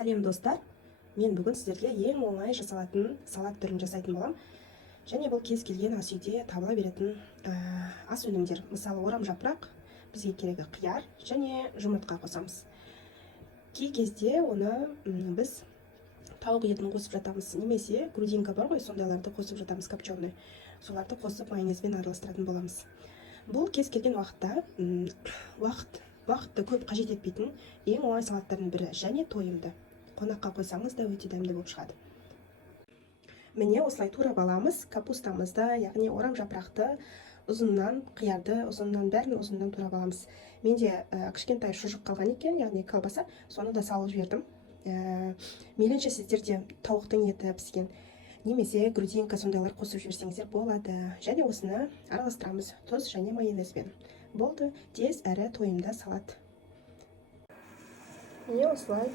Сәлем достар, мен бүгін сіздерге ең оңай жасалатын салат түрін жасайтын болам. Және бұл кез келген ас үйде табыла беретін ас өнімдер. Мысалы, орам жапырақ, бізге керегі қияр және жұмыртқа қосамыз. Кей кезде оны біз тауық етін қосып жатамыз, немесе грудинка бар ғой, сондайларды қосып жатамыз, копченый. Соларды қосып майонезбен араластыратын боламыз. Бұл кез келген уақытта уақытты көп қажет етпейтін ең оңай салаттардың бірі және тойымды. Қонаққа қойсаңыз да өте дәмді болып шығады. Міне осылай турап аламыз капустамызды, яғни орам жапырақты, ұзыннан, қиярды ұзыннан, бәрін ұзыннан турап аламыз. Менде кішкентай шұжық қалған екен, яғни колбаса, соны да салып жібердім. Мейлінше сіздерде тауықтың еті піскен немесе грудинка сондайлар қосып жіберсеңіздер болады. Және осыны араластырамыз тұз және майонезбен. Болды, тез әрі тойымды салат. Міне осылай